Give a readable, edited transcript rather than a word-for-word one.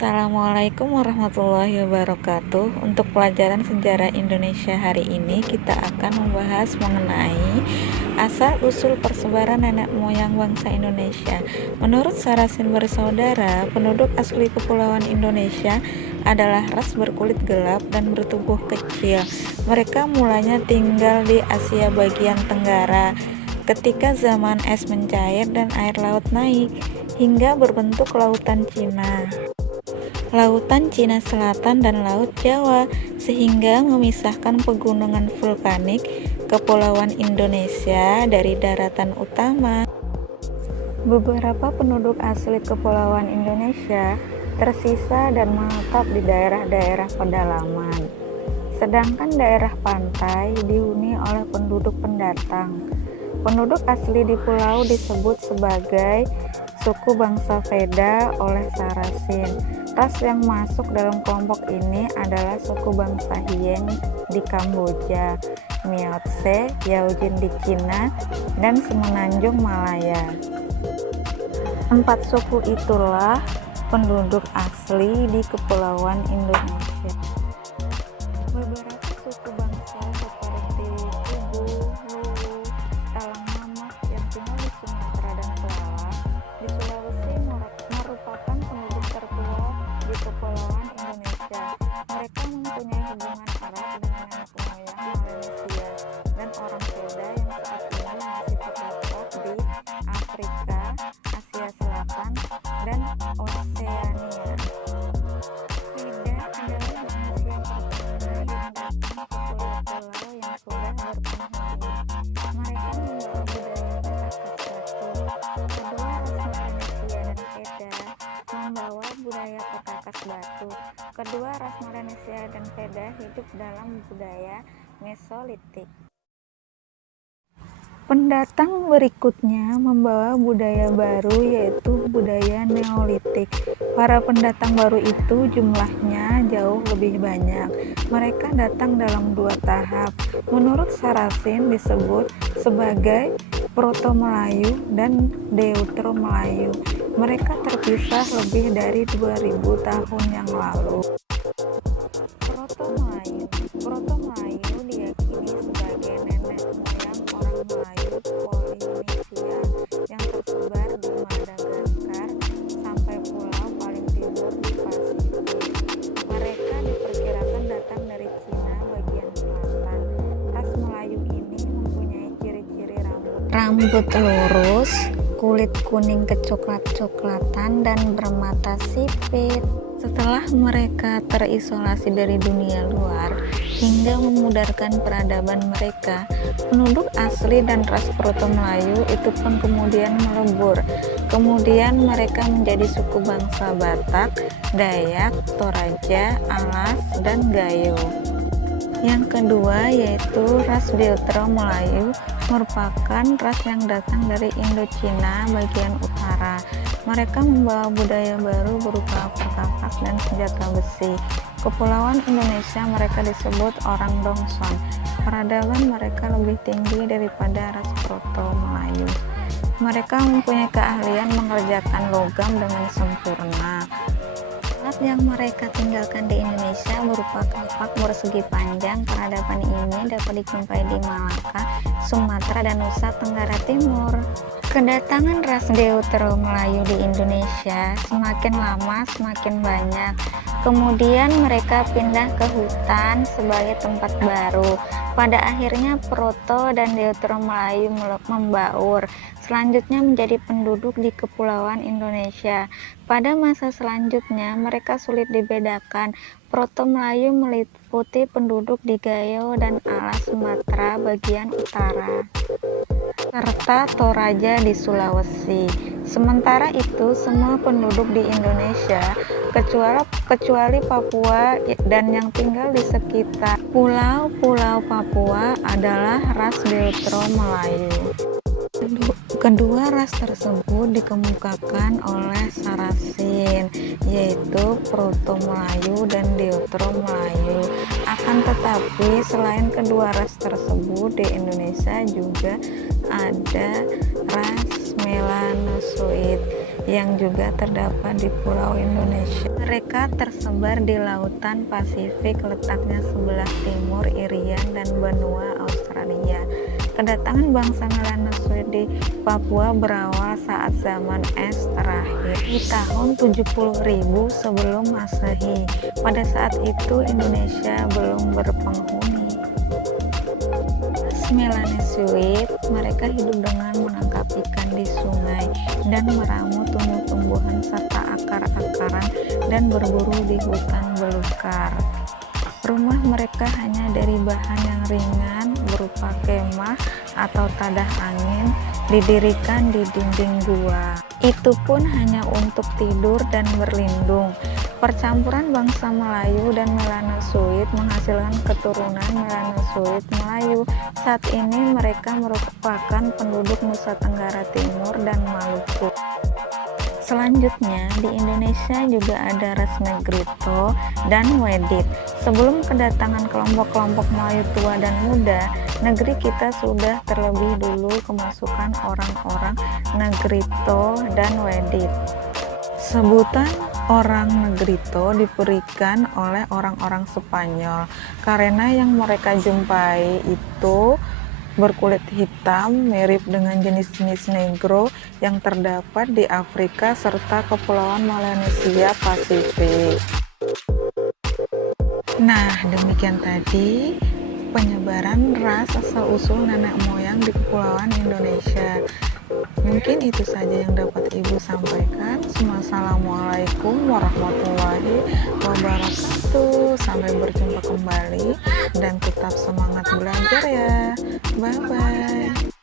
Assalamualaikum warahmatullahi wabarakatuh. Untuk pelajaran sejarah Indonesia hari ini kita akan membahas mengenai asal-usul persebaran nenek moyang bangsa Indonesia. Menurut Sarasin bersaudara, penduduk asli Kepulauan Indonesia adalah ras berkulit gelap dan bertubuh kecil. Mereka mulanya tinggal di Asia bagian tenggara ketika zaman es mencair dan air laut naik hingga berbentuk lautan Cina, Lautan Cina Selatan dan Laut Jawa, sehingga memisahkan pegunungan vulkanik Kepulauan Indonesia dari daratan utama. Beberapa penduduk asli Kepulauan Indonesia tersisa dan menetap di daerah-daerah pedalaman, sedangkan daerah pantai dihuni oleh penduduk pendatang. Penduduk asli di pulau disebut sebagai suku bangsa Veda oleh Sarasin. Ras yang masuk dalam kelompok ini adalah suku bangsa Hyeng di Kamboja, Miaotse, Yaojin di Cina, dan Semenanjung Malaya. 4 suku itulah penduduk asli di Kepulauan Indonesia. Beberapa suku bangsa seperti Tugu, Luwu, Talang Mamak yang tinggal di Sumatera dan Kelala di Sulawesi merupakan penduduk tertua di Kepulauan Indonesia. Mereka mempunyai hubungan erat dengan nenek moyang Melanesia dan orang Veda yang saat ini masih terdapat di Afrika, Asia Selatan, dan Oseania. Veda adalah manusia pertama yang datang ke pulau-pulau yang sudah berpenghuni. Mereka membawa budaya petakas batu. Kedua ras Melanesia dan Veda hidup dalam budaya Mesolitik. Pendatang berikutnya membawa budaya baru, yaitu budaya Neolitik. Para pendatang baru itu jumlahnya jauh lebih banyak. Mereka datang dalam 2 tahap. Menurut Sarasin disebut sebagai Proto-Melayu dan Deutero-Melayu. Mereka terpisah lebih dari 2000 tahun yang lalu. Proto-Melayu diyakini sebagai nenek moyang orang Melayu Polinesia yang tersebar di Madagaskar sampai pulau paling timur di Pasifik. Mereka diperkirakan datang dari Cina bagian selatan. Ras Melayu ini mempunyai ciri-ciri rambut lurus, kulit kuning kecoklat-coklatan, dan bermata sipit. Setelah mereka terisolasi dari dunia luar hingga memudarkan peradaban mereka, penduduk asli dan ras Proto-Melayu itu pun kemudian melebur. Kemudian mereka menjadi suku bangsa Batak, Dayak, Toraja, Alas, dan Gayo. Yang kedua yaitu ras Deutero-Melayu, merupakan ras yang datang dari Indochina bagian utara. Mereka membawa budaya baru berupa perkakas dan senjata besi. Kepulauan Indonesia mereka disebut orang Dongson. Peradaban mereka lebih tinggi daripada ras Proto-Melayu. Mereka mempunyai keahlian mengerjakan logam dengan sempurna. Alat yang mereka tinggalkan di Indonesia berupa kapak bersegi panjang. Peradaban ini dapat dijumpai di Malaka, Sumatera, dan Nusa Tenggara Timur. Kedatangan ras Deutero-Melayu di Indonesia semakin lama semakin banyak. Kemudian mereka pindah ke hutan sebagai tempat baru. Pada akhirnya Proto dan Deutero-Melayu membaur. Selanjutnya menjadi penduduk di Kepulauan Indonesia. Pada masa selanjutnya mereka sulit dibedakan. Proto-Melayu meliputi penduduk di Gayo dan Alas Sumatera bagian utara, serta Toraja di Sulawesi. Sementara itu semua penduduk di Indonesia kecuali Papua dan yang tinggal di sekitar pulau-pulau Papua adalah ras Deutero-Melayu. Kedua ras tersebut dikemukakan oleh Sarasin, yaitu Proto-Melayu dan Deutero-Melayu. Akan tetapi selain kedua ras tersebut, di Indonesia juga ada ras Melanosoid. yang juga terdapat di pulau Indonesia. Mereka tersebar di lautan Pasifik, letaknya sebelah timur Irian dan benua Australia. Kedatangan bangsa Melanosuit di Papua berawal saat zaman es terakhir di tahun 70.000 sebelum Masehi. Pada saat itu Indonesia belum berpenghuni. Melanosuit, mereka hidup dengan menangkap ikan di sungai dan meramu tumbuh-tumbuhan serta akar-akaran dan berburu di hutan belukar. Rumah mereka hanya dari bahan yang ringan berupa kemah atau tadah angin didirikan di dinding gua. Itu pun hanya untuk tidur dan berlindung. Percampuran bangsa Melayu dan Melanosuit menghasilkan keturunan Melanosuit Melayu. Saat ini mereka merupakan penduduk Nusa Tenggara Timur dan Maluku. Selanjutnya, di Indonesia juga ada ras Negrito dan Wedit. Sebelum kedatangan kelompok-kelompok Melayu tua dan muda, negeri kita sudah terlebih dulu kemasukan orang-orang Negrito dan Wedit. Sebutan orang Negrito diberikan oleh orang-orang Spanyol karena yang mereka jumpai itu berkulit hitam mirip dengan jenis-jenis negro yang terdapat di Afrika serta Kepulauan Melanesia Pasifik. Nah, demikian tadi penyebaran ras asal-usul nenek moyang di Kepulauan Indonesia. Mungkin itu saja yang dapat Ibu sampaikan. Wassalamualaikum warahmatullahi wabarakatuh. Sampai berjumpa kembali dan tetap semangat belajar ya. Bye-bye.